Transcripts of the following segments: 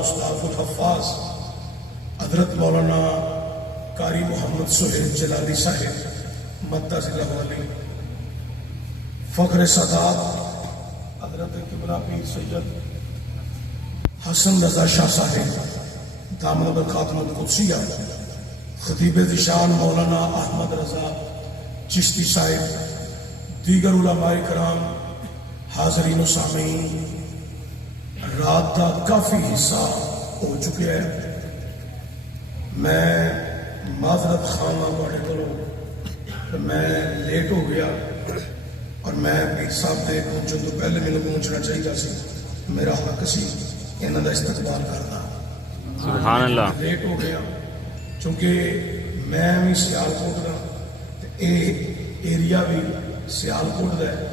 استاد الحفاظ حضرت مولانا قاری محمد سہیل جلالی صاحب مدہ ضلع والی، فخر سادات حضرت قبلہ پیر سید حسن رضا شاہ صاحب دامن برکاتہ القدسیہ، خطیب ذیشان مولانا احمد رضا چشتی صاحب، دیگر علماء کرام، حاضرین و سامعین، رات کا کافی حصہ ہو چکے ہیں۔ میں معذرت خواہ بڑے کروں کہ میں لیٹ ہو گیا اور میں پیر صاحب دے پہنچن تو پہلے میرے پہنچنا چاہیے سی، میرا حق سی انہوں کا استقبال کرنا۔ سبحان اللہ۔ لیٹ ہو گیا چونکہ میں بھی سیالکوٹ کا، اے ایریا بھی سیالکوٹ کا ہے،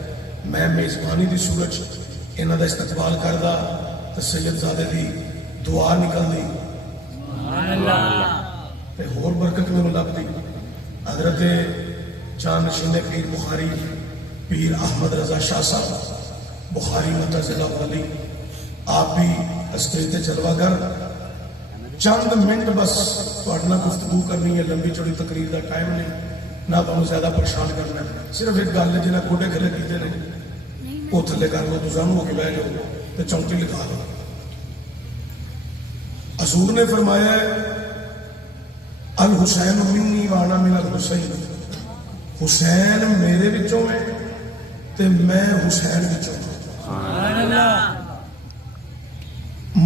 میں میزبانی کی صورت انہوں کا استقبال کردا تو سید زادے دی دعا نکلدی تے ہور برکت میں لبدی۔ حضرت جانشین پیر بخاری پیر احمد رضا شاہ صاحب بخاری مدہ ضلع والی، آپ بھی اسٹیج تے جلوہ گر، چند منٹ بس تہاڈے نال گفتگو کرنی ہے، لمبی چوڑی تقریر کا ٹائم نہیں، نہ تمہیں زیادہ پریشان کرنا ہے، صرف ایک گل ہے جنہیں گوڈے کھلے کیتے نے وہ تھلے کر لو، تسان ہو کے بہ جاؤ تو چونٹی لکھا لو۔ حضور نے فرمایا الحسین منی وانا من الحسین، حسین میرے وچوں ہے تے میں حسین وچوں ہوں۔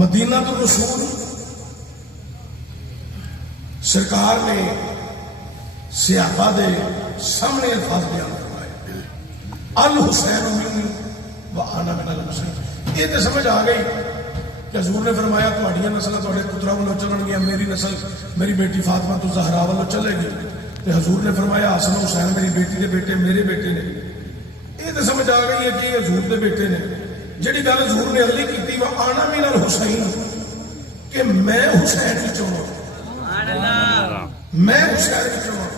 مدینہ تو رسول سرکار نے صحابہ دے سامنے الفاظ بیان فرمائے الحسین منی وانا من الحسین۔ یہ تو سمجھ آ گئی کہ حضور نے فرمایا تمہاریاں نسل تھوڑے پترا والوں چلن گیا، میری نسل میری بیٹی فاطمہ تو زہرا والوں چلے گی، تو حضور نے فرمایا حسن حسین میری بیٹی کے بیٹے میرے بیٹے نے۔ یہ تو سمجھ آ گئی ہے کہ یہ حضور کے بیٹے نے۔ جہی گل حضور نے علی کی وہ آنا من الحسین کہ میں حسین وچوں ہوں، میں حسین وچوں ہوں۔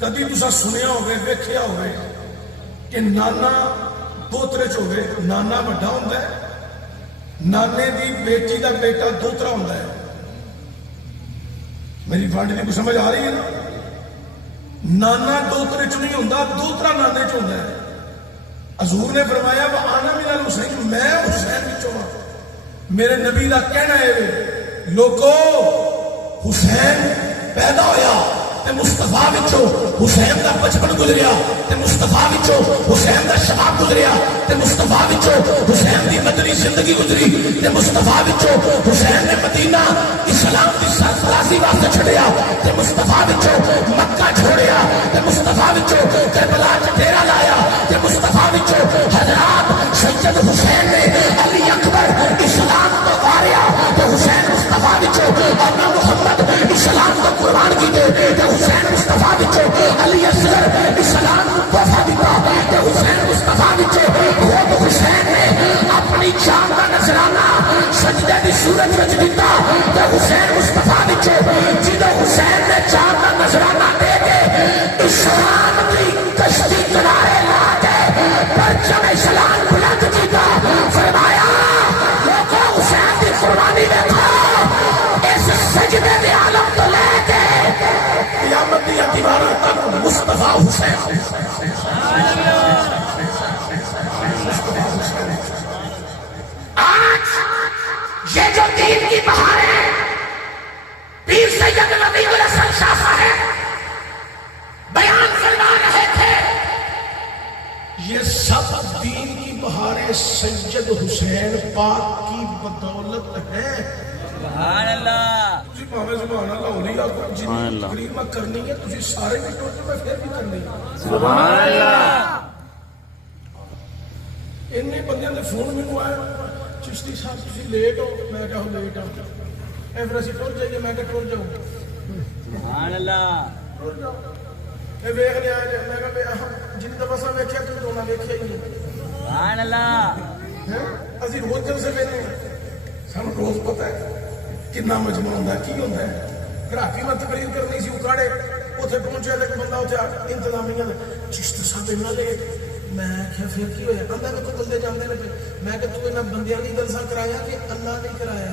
کدی تسا سنیا ہوگے ویکھیا ہوگے کہ نانا دوترے چ ہوگے، نانا بڑا ہوندا ہے، نانے دی بیٹی دا بیٹا دوترا ہوندا ہے۔ میری فنڈ کی کوئی سمجھ آ رہی ہے نا؟ نانا دوترے چ نہیں ہوندا، دوترا نانے چ ہوندا ہے۔ حضور نے فرمایا وہ آنا من الحسین، میں حسین وچوں ہاں۔ میرے نبی دا کہنا ہے لوگو حسین پیدا ہویا تے مصطفیٰ وچوں حسین دا بچپن گزریا، تے مصطفیٰ وچوں حسین دا شباب گزریا، تے مصطفیٰ وچوں حسین دی مدنی زندگی گزری، تے مصطفیٰ وچوں حسین نے مدینہ اسلام دی سرفرازی واسطے چھڑیا، تے مصطفیٰ وچوں مکہ چھوڑیا، تے مصطفیٰ وچوں کربلا وچ ڈیرا لایا، تے مصطفیٰ وچوں حضرات سید حسین نے علی اکبر اسلام کو واریا، تے حسین مصطفیٰ وچوں اور محمد اسلام کو قربان کیتے، تے حسین مصطفیٰ وچوں علی اصغر اسلام کو وفا دیتا، تے حسین مصطفیٰ وچوں خود حسین نے اپنی جان کا نذرانہ سجدے دی صورت وچ دیتا، تے حسین مصطفیٰ وچوں جدوں حسین نے جان کا نذرانہ دے کے اسلام دی کشتی کنارے لا کے پرچم اسلام بلند کیتا، فرمایا لوگوں حسین دی قربانی دیکھو، اس سجدے دی عالم تو لے کے قیامت دی دیواروں تک مصطفیٰ حسین۔ آج یہ جو دین کی بہار ہے، پیر سید نبی الحسن شاہ صاحب بیان فرما رہے تھے، یہ سب دین کی بہاریں سید حسین پاک کی بدولت ہے۔ سبحان اللہ۔ سبحان اللہ ہونی گا جن تقریر میں کرنی ہے تجھے سارے بھی ٹوٹے میں پھر بھی کرنی ہے۔ سبحان اللہ۔ انہیں بندیاں نے فون میں کو آیا چشتی صاحب تسی لیٹ ہو، میں کہا ہوں لیٹ ہوں، پھر اسی ٹور جائیے، میں کہا ٹور جاؤں۔ سبحان اللہ۔ ٹور جاؤں میں ویکھ لیا جائے، میں کہا جن دفعہ سا ویکھیا تو تو نہ ویکھیا ہی نہیں۔ سبحان اللہ۔ اسی روز جل سے ویکھنے سانو روز پتہ ہے کتنا مجموعہ ہوتا ہے، کی ہوتا ہے۔ گراہکی میں تقریر کرنی سی اکاڑے اتنے پہنچے تو بندہ اتنے انتظامیہ چشتی صاحب انہوں نے میں کیا پھر کی ہویا آدھا میں تو بندے جانے لگے، میں کہ تو انہیں بندیاں کی گلسا کرایا کہ اللہ نہیں کرایا۔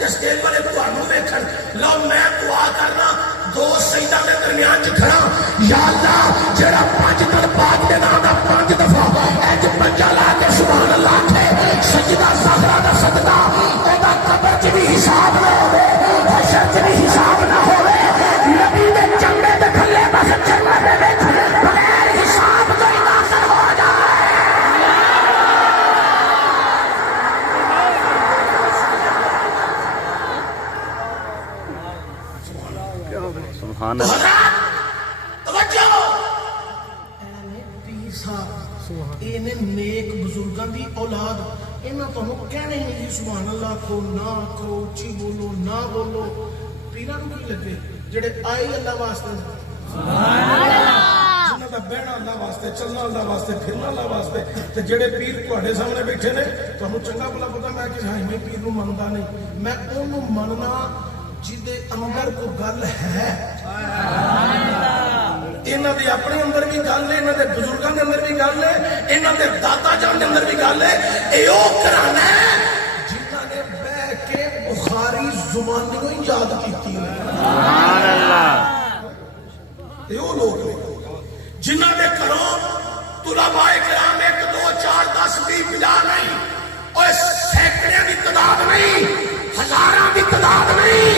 تے سٹیج والے تانوں ویکھن لو میں دعا کرنا دو سجدہ دے درمیان چ کھڑا یا اللہ جڑا 5 دن پاک دے نام دا 5 دفعہ اج پنجا لا کے سبحان اللہ کہ سجدہ صحرا دا صدقہ او دا قبر چ بھی حساب نہ ہوے حشر چ بھی حساب نہ ہوے نبی دے چمڑے تے کھلے بس جنت دے وچ بغیر حساب تو ہی داخل ہو جائے سبحان اللہ نیک بزرگاں دی اولاد انہاں تانوں کہنے ہی نہیں سبحان اللہ کو نہ کرو اچھی بولو نہ بولو پیراں نوں کی لگے جڑے آئے اللہ واسطے سبحان اللہ جنہاں دا بہنا اللہ واسطے چلنا اللہ واسطے پھرنا اللہ واسطے تے جڑے پیر تواڈے سامنے بیٹھے نے تانوں چنگا بھلا پتہ میں کہ ہاں میں پیر نوں مندا نہیں میں اونوں مننا جدے اندر کو گل ہے انہاں دے اپنے اندر بھی گل ہے انہاں دے بزرگاں دے اندر بھی گل ہے انہاں دے دادا جان دے اندر بھی گل ہے اے او گھرانا ہے جنہاں نے بیٹھ کے بخاری زبانیوں ہی یاد کیتی ہے سبحان اللہ اے او لوگ جنہاں دے گھروں طلباء کرام 1 2 4 10 20 50 نہیں اوے سینکڑے دی تعداد نہیں ہزاراں دی تعداد نہیں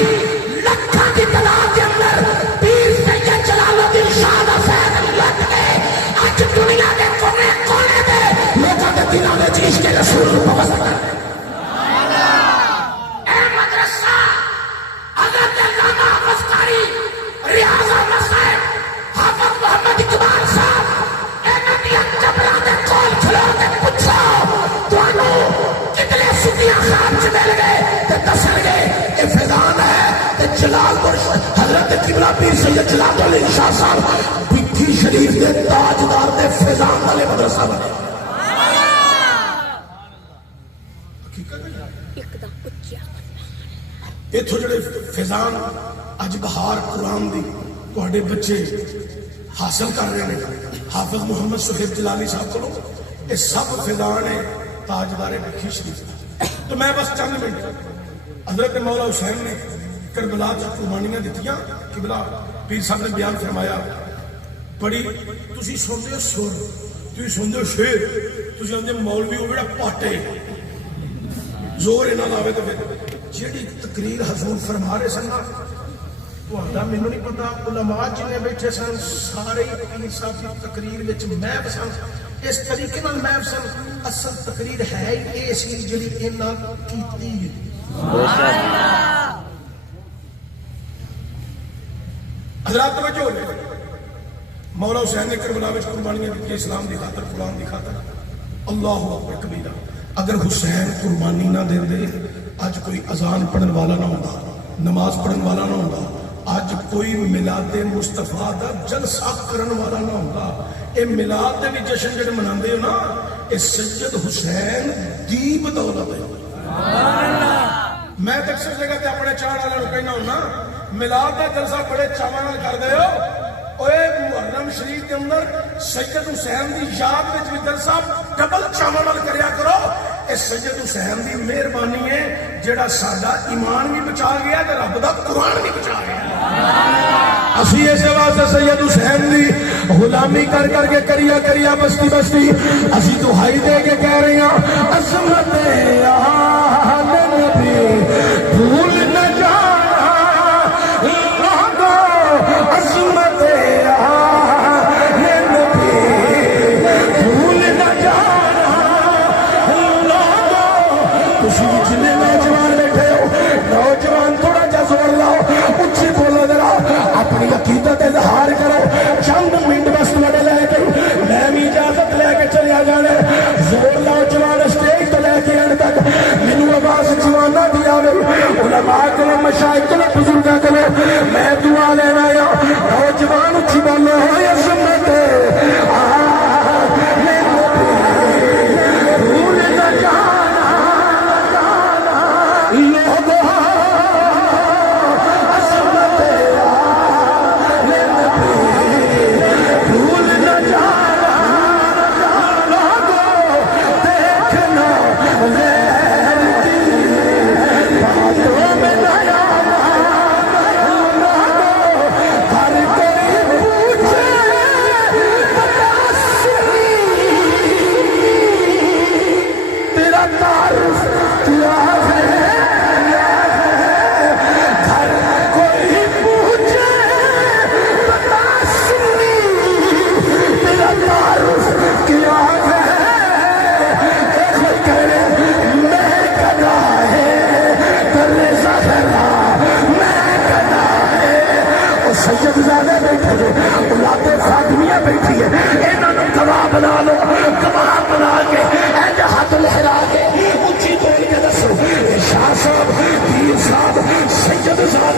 لکھاں دی تعداد دے اندر پیر سید جلال الدین شاہ دا فیض لٹ کے اج دنیا دے کونے کونے تے لوکاں دے دلاں وچ عشق رسول پوسٹ کر اے مدرسہ حضرت علامہ افساری ریاض المصائب حافظ محمد اقبال صاحب انہاں دی جبراں دے کول کھلو کے پوچھو تانوں کتنے سنیاں خواب چ مل گئے تے دسن گے اے فیضان ہے تے جلال پور حضرت قبلہ پیر سید جلال الدین شاہ صاحب بٹھی شریف دے تاجدار دے فیضان والے مدرسہ بنے اتھوں جڑے فیضان اج بہار قرآن دی تواڈے بچے حاصل کر رہے ہیں حافظ محمد سہیب جلالی صاحب کو یہ سب فیضان ہیں تاجدار بٹھی شریف تو میں بس چند منٹ حضرت مولا حسین نے کربلا کی قربانیاں دتیاں قبلہ پیر صاحب نے بیان فرمایا بڑی تسی سنتے ہو سر تسی سنتے ہو شیر تسی آندے مولوی ہو جڑا پاٹے زور انہاں لاوے تو پھر جیڑی تقریر حضور فرما رہے سن تہاڈا مینوں نہیں پتا علماء جنے بیٹھے سن سارے پیر صاحب دی تقریر وچ محب سن اس طریقے نال محب سن اصل تقریر ہے یہ سی جڑی انہاں کیتی حضرات توجہ لے مولا حسین نے کربلا وچ قربانیاں دتیاں اسلام دی خاطر قرآن دی خاطر اللہ اکبر کبیرہ اگر حسین قربانی نہ دے دے اج کوئی اذان پڑھن والا نہ ہوندا نماز پڑھن والا نہ ہوندا اج کوئی میلاد مصطفیٰ دا جلسہ کرن والا نہ ہوندا اے میلاد دے وچ جشن جڑے مناندے ہو نا اے سید حسین دی بدولت ہے میں اکثر جگہ تے اپنے چاڑ والے نوں کہنا ہونا میلاد دا جلسہ بڑے چاواں نال کردے ہو اوے محرم شریف کے اندر سید حسین دی یاد وچ بھی جلسہ ڈبل چاواں نال کریا کرو اے سید حسین دی مہربانی ہے جڑا ساڈا ایمان بھی بچا گیا تے رب دا قرآن بھی بچا گیا اسی ایسے واسطے سید حسین دی غلامی کر کر کے کریا بستی بستی اسی دہائی دے کے کہہ رہے ہیں عظمت آل نبی بھول نہ جانا لوگو عظمت آل نبی بھول نہ جانا لوگو تسی جتنے نوجوان بیٹھے ہو نوجوان تھوڑا جا زور لاؤ اچھی بولو ذرا اپنی عقیدت اظہار کرو چند منٹ بس تھوڑے لے کے میں بھی اجازت لے کے چلیا جانے زور لاؤ جوان اسٹیج تو لے کے اینڈ تک مینوں آواز جوانا دی آوے علماء کلو مشائخ کلو بزرگاں کلو میں دعا لینا آیا نوجوان اچھی بولو ہوئے عظمت بھول نہ جانا لوگو عظمت بھول نہ جانا لوگو دیکھنا غیر کی باتوں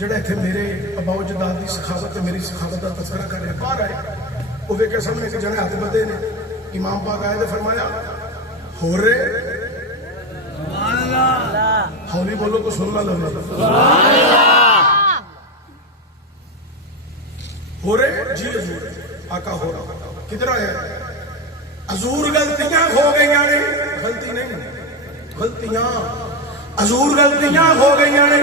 ਜਿਹੜਾ ਇੱਥੇ ਮੇਰੇ ਅਬਾਉ ਜਦਾਦ ਦੀ ਸਖਾਵਤ ਤੇ ਮੇਰੀ ਸਖਾਵਤ ਦਾ ਤਜ਼ਕਰਾ ਕਰ ਰਿਹਾ ਬਾਹਰ ਆਏ ਉਹ ਵੇਖਿਆ ਸਾਹਮਣੇ ਇੱਕ ਜਣੇ ਹੱਥ ਬੱਧੇ ਨੇ ਇਮਾਮ ਪਾਕ ਆਏ ਤੇ ਫਰਮਾਇਆ ਹੋ ਰੇ ਸੁਭਾਨ ਅੱਲਾਹ ਹੌਲੀ ਬੋਲੋ ਤਾਂ ਸੁਣ ਲਾ ਲਓ ਸੁਭਾਨ ਅੱਲਾਹ ਹੋ ਰੇ ਜੀ ਹਜ਼ੂਰ ਆਕਾ ਹੋ ਰਹਾ ਕਿਧਰ ਆਇਆ ਹਜ਼ੂਰ ਗਲਤੀਆਂ ਹੋ ਗਈਆਂ ਨੇ ਗਲਤੀ ਨਹੀਂ ਗਲਤੀਆਂ ਹਜ਼ੂਰ ਗਲਤੀਆਂ ਹੋ ਗਈਆਂ ਨੇ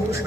ਮੁਰਸ਼ਿਦ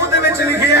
ਉਹਦੇ ਵਿੱਚ ਲਿਖਿਆ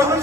ਨੂੰ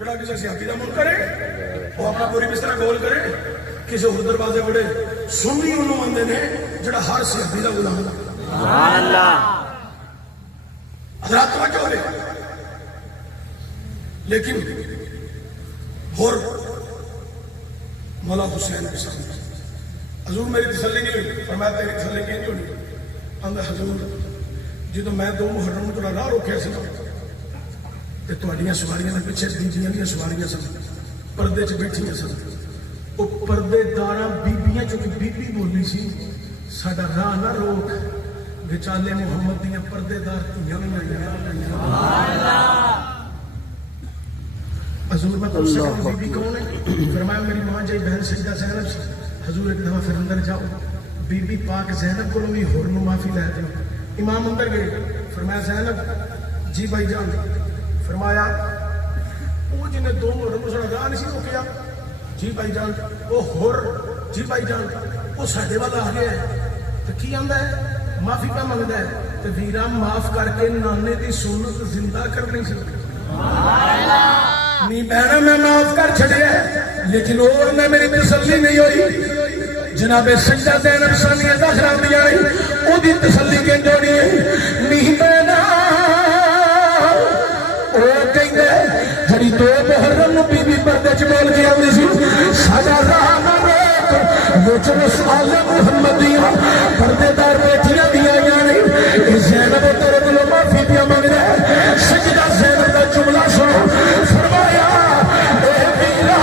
جڑا کسی سیاسی کا من کرے وہ اپنا پوری بستر گول کرے. کسی اور دروازے بڑے سنی انہوں آتے ہیں جڑا ہر سیاسی کا غلام ہے. سبحان اللہ. حضرات توجہ لے. لیکن اور مولا حسین کے سامنے حضور میری تسلی نہیں ہوئی. فرمایا تیری تسلی کیوں نہیں ہونی؟ آندا حضور جدو میں 2 محرم کو راہ روکیا سی تے تہاڈیاں سواریاں دے پیچھے بیبییاں دیاں سواریاں سن پردے چ بیٹھیاں سن. وہ پردے داراں بیبییاں چ بی بولی سی ساڈا راہ نہ روک وچالے محمد دیاں پردے دار دھیاں وی آئیاں. سبحان اللہ. حضور میں پوچھ سکتا ہوں بی بی کون ہے؟ فرمایا میری ماں جی بہن سیدہ زینب سی. حضور ایک دفعہ پھر اندر جاؤ بی بی پاک زینب کو بھی ہور نو معافی لے دو. امام اندر گئے. فرمایا زینب جی بھائی جان. فرمایا وہ جنہیں 2 محرم کو راہ نہیں سی روکیا جی بھائی جان وہ ہور جی بھائی جان وہ ساڈے وال آ گیا ہے تو کی آندا ہے معافی کا منگدا ہے تو ویرا معاف کر کے نانے دی سنت زندہ کرنی سی. نہیں بہنا میں معاف کر چھڑیا لیکن اور میں میری تسلی نہیں ہوئی. جناب سجدہ زینب ثانیہ ظاہرہ دیا نہیں او دی تسلی کے جوڑی نہیں بہنا او کہندے جڑی 2 محرم نو بی بی پردے چ بول کے آوندی سی ساڈا راہ نہ روک وچ رسول محمدیاں پردے دار بیٹھیاں دیاں نہیں. زینب تیرے کولوں معافی پیا منگدا ہے. سجدہ زینب دا جملہ سنو. فرمایا اے میرا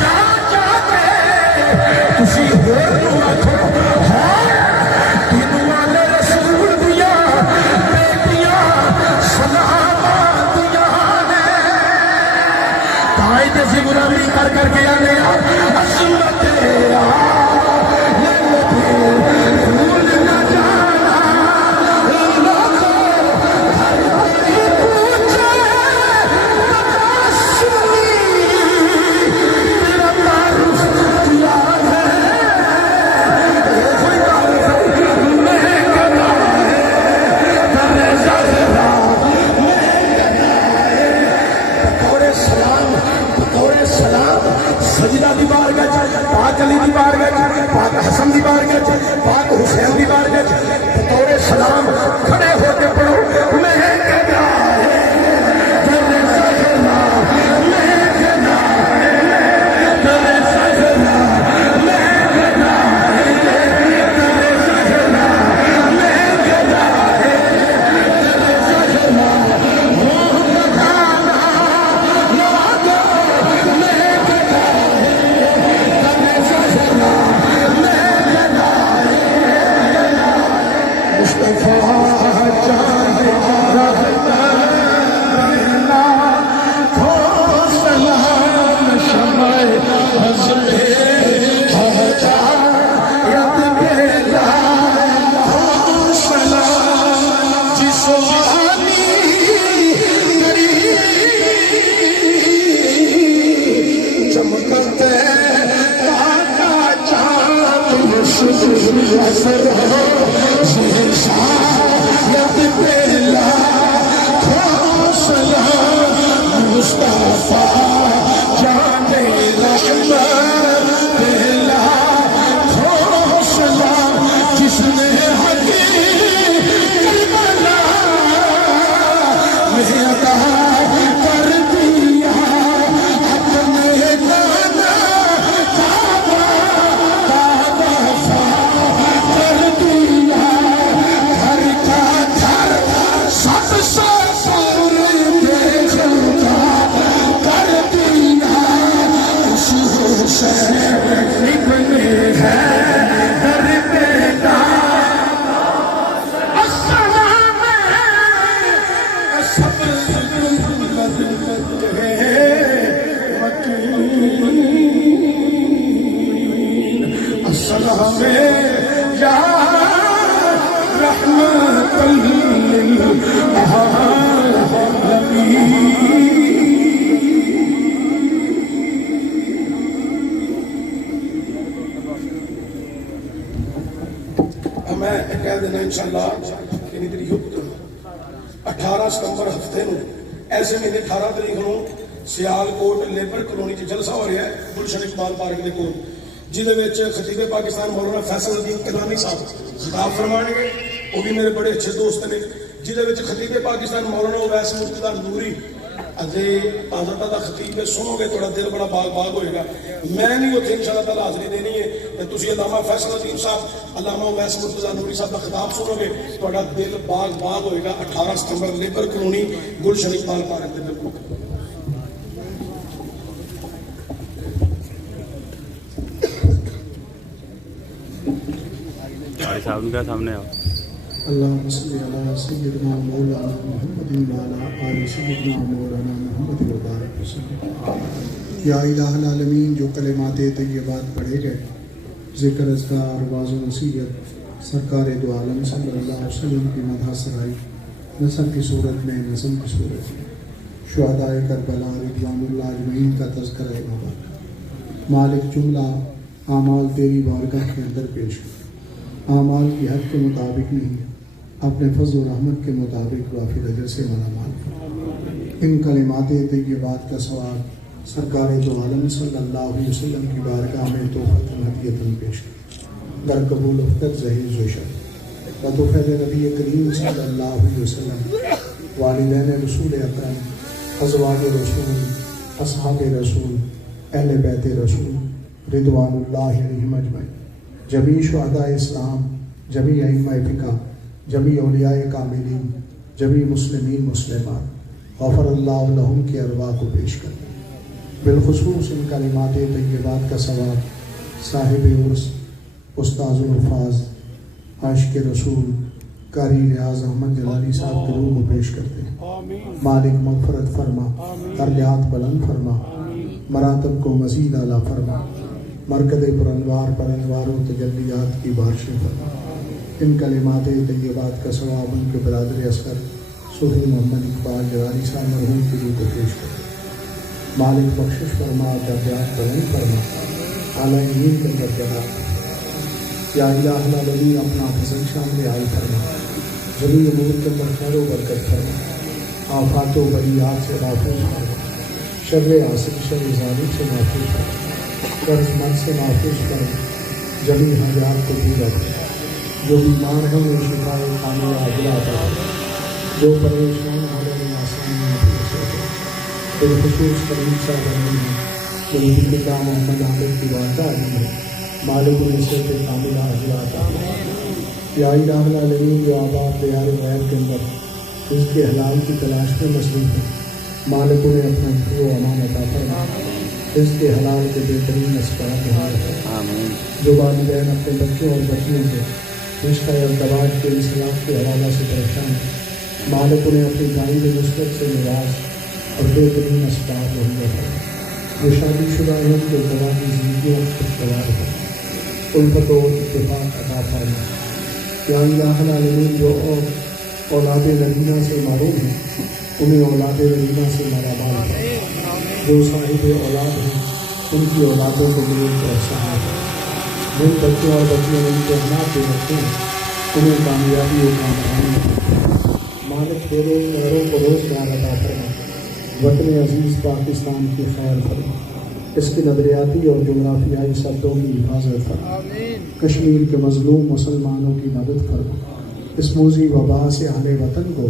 جا جا کے تسی ہور نو آکھو ہاں تینوں والے رسول دیاں بیٹیاں سلام دیاں نے تائیں تے سی غلامی کر کر کے آنے عظمت سجدہ دی بارگاہ پاک علی دی بارگاہ پاک حسن دی بارگاہ پاک حسین دی بارگاہ بطور سلام کھڑے ہو کے پڑھو میں کہنا ہے تیرے سجنا میں کہنا ہے تیرے سجنا میں کہنا ہے تیرے سجنا میں کہنا ہے تیرے سجنا میں کہہ دینا انشاءاللہ کہ 18 ستمبر ہفتے ایسے مہینے 18 تاریخ کو سیالکوٹ لیبر کالونی جلسہ ہو رہا ہے گلشن اقبال پارک کے کول، جہد خطیب پاکستان مولانا فیصل الدین کلانی صاحب خطاب فرمان گے، وہ بھی میرے بڑے اچھے دوست نے، جہد خطیب پاکستان مولانا اویس مرتضیٰ نوری حضرت کا خطیب سنو گے تھوڑا دل بڑا باغ باغ ہوئے گا۔ میں نہیں اتنے انشاءاللہ تعالیٰ حاضری دینی ہے، تسی علامہ فیصل الدین صاحب علامہ اویس مرتضیٰ نوری صاحب کا خطاب سنو گے تھوڑا دل باغ باغ ہوئے گا۔ 18 ستمبر labour colony Gulshan Iqbal park کے بالکل۔ بھائی صاحب کا سامنے آؤ۔ اللهم صل على سيدنا مولانا محمد وعلى آل سيدنا مولانا محمد وبارك وسلم۔ یا الہ العالمین، جو کلمات طیبات پڑھے گئے، ذکر اذکار واعظ و نصیحت سرکار دو عالم صلی اللہ علیہ وسلم کی مدح سرائی، نسب کی صورت میں، نظم کی صورت میں، شہداء کربلا رضوان اللہ اجمعین کا تذکرہ مبارک۔ مالک جملہ اعمال تیری بارگاہ کے اندر پیش کر، اعمال کی حد کے مطابق نہیں، اپنے فضل و رحمت کے مطابق وافر اجر سے ملامال کر۔ ان کلمات طیبات کا ثواب سرکار دو عالم صلی اللہ علیہ وسلم کی بارگاہ میں تحفۃ ہدیۃ پیش کر، در قبول اختر ظہیر و شر لطفیل نبی کریم صلی اللہ علیہ وسلم، والدین رسول اکرم، ازواج رسول، اصحاب رسول، اہل بیت رسول رضوان اللہ علیہم اجمعین، جمیع شہداء اسلام، جمیع ائمہ فقہ، جمیع اولیاء کاملین، جمیع مسلمین مسلمات، غفر اللہ لہم کی ارواح کو پیش کر دیں۔ بالخصوص ان کلمات طیبات کا ثواب صاحب عرس استاذ الحفاظ عاشق رسول قاری ریاض احمد جلالی صاحب کے روح کو پیش کرتے ہیں۔ مالک مغفرت فرما، درجات بلند فرما، مراتب کو مزید اعلیٰ فرما، مرکز پر انوار و تجلیات کی بارشیں فرما۔ ان کلمات طیبات کا ثواب ان کے برادر اصغر سہیل محمد اقبال جلالی صاحب مرحوم کی روح کو پیش کرتے ہیں۔ مالک بخشش فرما، درجات بلند فرما، اعلیٰ علم کے درجات۔ یا الہ العالمین، اپنا فضل شامل عال فرما، جمیع امور کے اندر خیر و برکت فرما، آفات و بلیات سے محفوظ فرما، شر عاصم شر ظالم سے محفوظ فرما، قرض مند سے محفوظ فرما، جمیع حاجات کو پورا کرنا۔ جو بیمار ہیں انہیں شفا کھانے عاجلہ عطا فرما، جو پریشان ہو رہے ہیں آسانی محفوظ فرما۔ بالخصوص کریم صاحب امین ہیں، جو ان کے کام محمد عامر کی بارگاہ علی ہے، مالک النصرت کاملہ عاجلہ عطا فرما۔ یا الہ العالمین، جو آباد دیار غیب کے اندر اس کے حلال کی تلاش میں مصروف ہیں، مالک انہیں اپنا حفظ و امان عطا فرما، اس کے حلال کے بہترین اسباب آمین۔ جو والدین اپنے بچوں اور بچیوں سے رشتہ ارتباط کے انسلاخ کے حوالہ سے پریشان ہیں، مالک انہیں اپنی تعلیم نصرت سے نواز اور بہترین اسباب مہیا فرما۔ جو شادی شدہ ہیں ان کے گواہ کی زندگیوں کو خوشگوار فرما، الفت و اتفاق عطا فرما۔ یا الہ العالمین، جو اولاد نگینہ سے معروف ہیں انہیں اولاد نگینہ سے مالامال فرما۔ جو صاحب اولاد ہیں ان کی اولادوں کو ملک اور صحاب ہے، جن بچوں اور بچیوں نے امتحانات دے رکھے ہیں انہیں کامیابی و کامرانی فرما۔ مالک بیروزگاروں کو روزگار عطا فرما، وطن عزیز پاکستان کی خیر فرما، اس کی نظریاتی اور جغرافیائی سرحدوں کی حفاظت فرما، کشمیر کے مظلوم مسلمانوں کی مدد فرما، اس موذی وبا سے اہل وطن کو،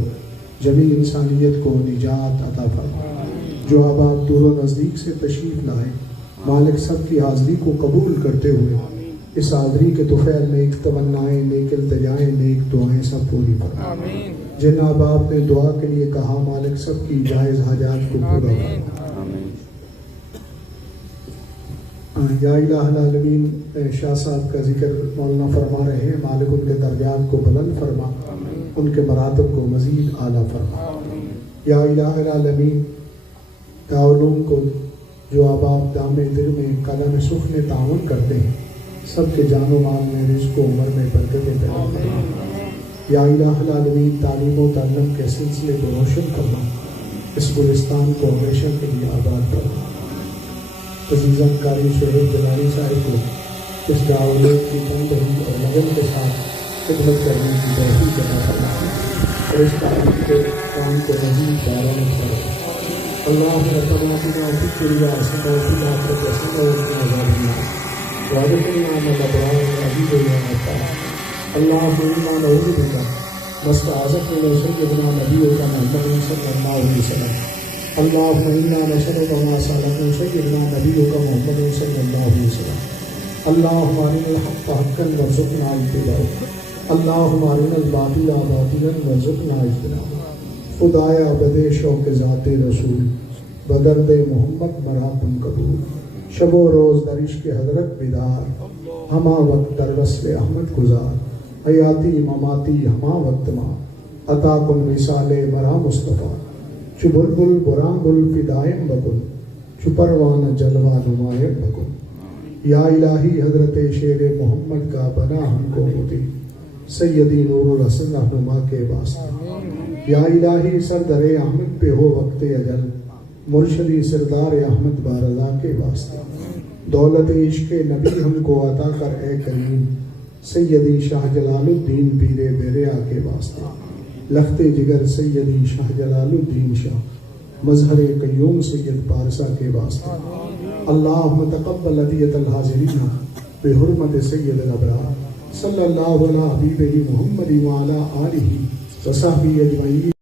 جمیع انسانیت کو نجات عطا فرما۔ جو آباد دور و نزدیک سے تشریف لائے، مالک سب کی حاضری کو قبول کرتے ہوئے اس حاضری کے طفیل نیک تمنائیں، نیک التجائیں، نیک دعائیں سب پوری فرما۔ جن احباب نے دعا کے لیے کہا، مالک سب کی جائز حاجات کو پورا فرما۔ یا الہ العالمین، شاہ صاحب کا ذکر مولانا فرما رہے ہیں، مالک ان کے درجات کو بلند فرما، ان کے مراتب کو مزید اعلیٰ فرما۔ یا الہ العالمین، تعاون کو جو آباد دام دل میں قلم سخن تعاون کرتے ہیں، سب کے جان و مال میں، رزق و عمر میں برکتیں پیدا فرما۔ یا الہ العالمین، تعلیم و تعلم کے سلسلے کو روشن کرنا، اس گلستان کو ہمیشہ کے لیے آباد کرنا۔ عزیزان قاری سہیل جلالی صاحب کو اس دعوت کی تنبہی اور لگن کے ساتھ خدمت کرنے کی توفیق عطا فرما۔ فرشتہ کے کام کو مزید باران کرو اللهم ربنا آتنا في الدنيا حسنة وفي الآخرة حسنة وقنا عذاب النار وأدخلنا مع الأبرار الذين يرضون اللهم إنا نعوذ بك نستعاذك من سيدنا نبيك محمد صلى الله عليه وسلم اللهم إنا نسألك ما سألك سيدنا نبيك محمد صلى الله عليه وسلم اللهم أرنا الحق حقا وارزقنا اتباعه اللهم أرنا الباطل باطلا وارزقنا اجتنابه خدایا بدے شوق ذات رسول بدرد محمد مراتم قبول شب و روز در عشق حضرت بیدار ہما وقت در وصل احمد گزار حیاتی مماتی ہما وقت ماں عطا کن وصال مرا مصطفیٰ چو بلبل برام بل فدائم بکن چو پروان جلوہ نمائم بکن یا الہی حضرت شیر محمد کا بنا ہم کو ہوتی سیدی نور الحسن رہنما کے واسطے یا الہی سردر احمد پہ ہو وقت اجل مرشدی سردار احمد بارضا کے واسطے دولت عشق نبی ہم کو عطا کر اے کریم سیدی شاہ جلال الدین پیر بیریا کے واسطے لخت جگر سیدی شاہ جلال الدین شاہ مظہر قیوم سید پارسا کے واسطے اللہم تقبل عدیت الحاضرین بحرمت سید الابرار صلی اللہ علیہ حبیبہ محمد وعلی آلہ وصحبہ اجمعین